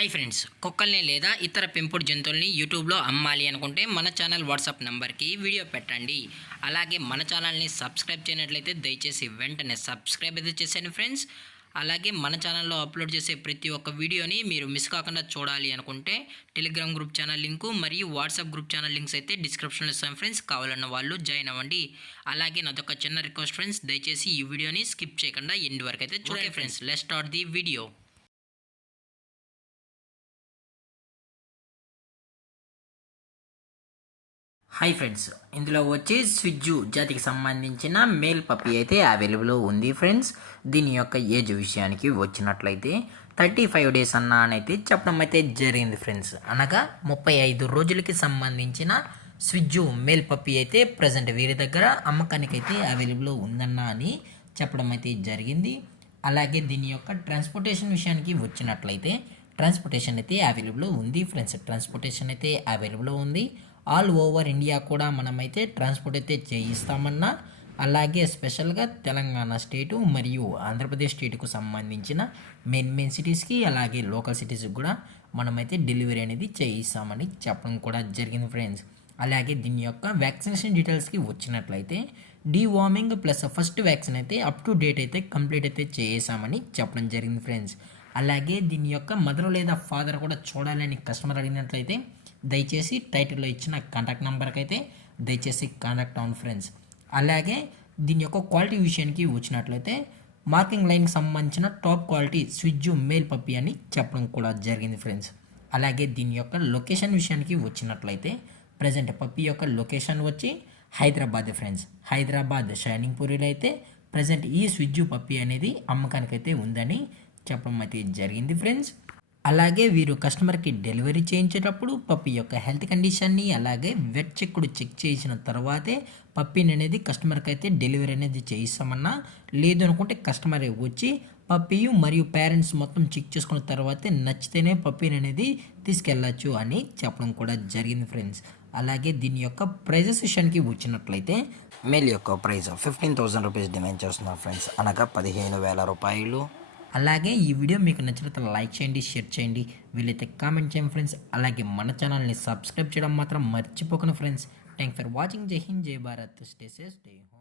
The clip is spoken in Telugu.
హాయ్ ఫ్రెండ్స్, కుక్కల్ని లేదా ఇతర పెంపుడు జంతువుల్ని యూట్యూబ్లో అమ్మాలి అనుకుంటే మన ఛానల్ వాట్సాప్ నెంబర్కి వీడియో పెట్టండి. అలాగే మన ఛానల్ని సబ్స్క్రైబ్ చేయనట్లయితే దయచేసి వెంటనే సబ్స్క్రైబ్ అయితే చేసేయండి ఫ్రెండ్స్. అలాగే మన ఛానల్లో అప్లోడ్ చేసే ప్రతి ఒక్క వీడియోని మీరు మిస్ కాకుండా చూడాలి అనుకుంటే టెలిగ్రామ్ గ్రూప్ ఛానల్ లింకు మరియు వాట్సాప్ గ్రూప్ ఛానల్ లింక్స్ అయితే డిస్క్రిప్షన్లో ఇస్తాం ఫ్రెండ్స్. కావాలన్న వాళ్ళు జాయిన్ అవ్వండి. అలాగే నాదొక చిన్న రిక్వెస్ట్ ఫ్రెండ్స్, దయచేసి ఈ వీడియోని స్కిప్ చేయకుండా ఎండ్ వరకు అయితే చూడండి friends. Let's start the video. Hi friends, ఇందులో వచ్చి స్విజ్జు జాతికి సంబంధించిన మేల్ పప్పీ అయితే అవైలబుల్ ఉంది ఫ్రెండ్స్. దీని యొక్క ఏజ్ విషయానికి వచ్చినట్లయితే 35 డేస్ అయితే చెప్పడం అయితే జరిగింది ఫ్రెండ్స్. అనగా 35 రోజులకి సంబంధించిన స్విజ్జు మేల్ పప్పీ అయితే ప్రజెంట్ వీరి దగ్గర అమ్మకానికి అయితే అవైలబుల్ ఉందన్న అని చెప్పడం అయితే జరిగింది. అలాగే దీని యొక్క ట్రాన్స్పోర్టేషన్ విషయానికి వచ్చినట్లయితే ట్రాన్స్పోర్టేషన్ అయితే అవైలబుల్ ఉంది ఫ్రెండ్స్. ట్రాన్స్పోర్టేషన్ అయితే అవైలబుల్ ఉంది. ఆల్ ఓవర్ ఇండియా కూడా మనమైతే ట్రాన్స్పోర్ట్ అయితే చేయిస్తామన్నా, అలాగే స్పెషల్గా తెలంగాణ స్టేటు మరియు ఆంధ్రప్రదేశ్ స్టేట్కు సంబంధించిన మెయిన్ సిటీస్కి అలాగే లోకల్ సిటీస్కి కూడా మనమైతే డెలివరీ అనేది చేయిస్తామని చెప్పడం కూడా జరిగింది ఫ్రెండ్స్. అలాగే దీని యొక్క వ్యాక్సినేషన్ డీటెయిల్స్కి వచ్చినట్లయితే డీవార్మింగ్ ప్లస్ ఫస్ట్ వ్యాక్సిన్ అయితే అప్ టు డేట్ అయితే కంప్లీట్ అయితే చేసామని చెప్పడం జరిగింది ఫ్రెండ్స్. అలాగే దీని యొక్క మదర్ లేదా ఫాదర్ కూడా చూడాలని కస్టమర్ అడిగినట్లయితే దయచేసి టైటిల్లో ఇచ్చిన కాంటాక్ట్ నెంబర్కి అయితే దయచేసి కాంటాక్ట్ అవ్వండి ఫ్రెండ్స్. అలాగే దీని యొక్క క్వాలిటీ విషయానికి వచ్చినట్లయితే మార్కింగ్ లైన్కి సంబంధించిన టాప్ క్వాలిటీ స్విజ్జు మేల్ పప్పీ అని చెప్పడం కూడా జరిగింది ఫ్రెండ్స్. అలాగే దీని యొక్క లొకేషన్ విషయానికి వచ్చినట్లయితే ప్రజెంట్ పప్పీ యొక్క లొకేషన్ వచ్చి హైదరాబాద్ ఫ్రెండ్స్. హైదరాబాద్ షైనింగ్ పూరిలో అయితే ప్రజెంట్ ఈ స్విజ్జు పప్పీ అనేది అమ్మకానికి అయితే ఉందని చెప్పడం అయితే జరిగింది ఫ్రెండ్స్. అలాగే వీరు కస్టమర్కి డెలివరీ చేయించేటప్పుడు పప్పీ యొక్క హెల్త్ కండిషన్ని అలాగే వెట్ చెక్కుడు చెక్ చేసిన తర్వాతే పప్పీని అనేది కస్టమర్కి అయితే డెలివరీ అనేది చేయిస్తామన్నా, లేదు అనుకుంటే కస్టమర్ వచ్చి పప్పీ మరియు పేరెంట్స్ మొత్తం చెక్ చేసుకున్న తర్వాతే నచ్చితేనే పప్పీని అనేది తీసుకెళ్ళచ్చు అని చెప్పడం కూడా జరిగింది ఫ్రెండ్స్. అలాగే దీని యొక్క ప్రైజెస్ విషయానికి వచ్చినట్లయితే మేల్ యొక్క ప్రైస్ 15,000 రూపీస్ డిమాండ్ చేస్తున్నారు ఫ్రెండ్స్, అనగా 15,000 రూపాయలు. అలాగే ఈ వీడియో మీకు నచ్చినట్లయితే లైక్ చేయండి, షేర్ చేయండి, వీలైతే కామెంట్ చేయండి ఫ్రెండ్స్. అలాగే మన ఛానల్ని సబ్స్క్రైబ్ చేయడం మాత్రం మర్చిపోకండి ఫ్రెండ్స్. Thank for watching. జై హింద్, జై Bharat, stay safe, stay home.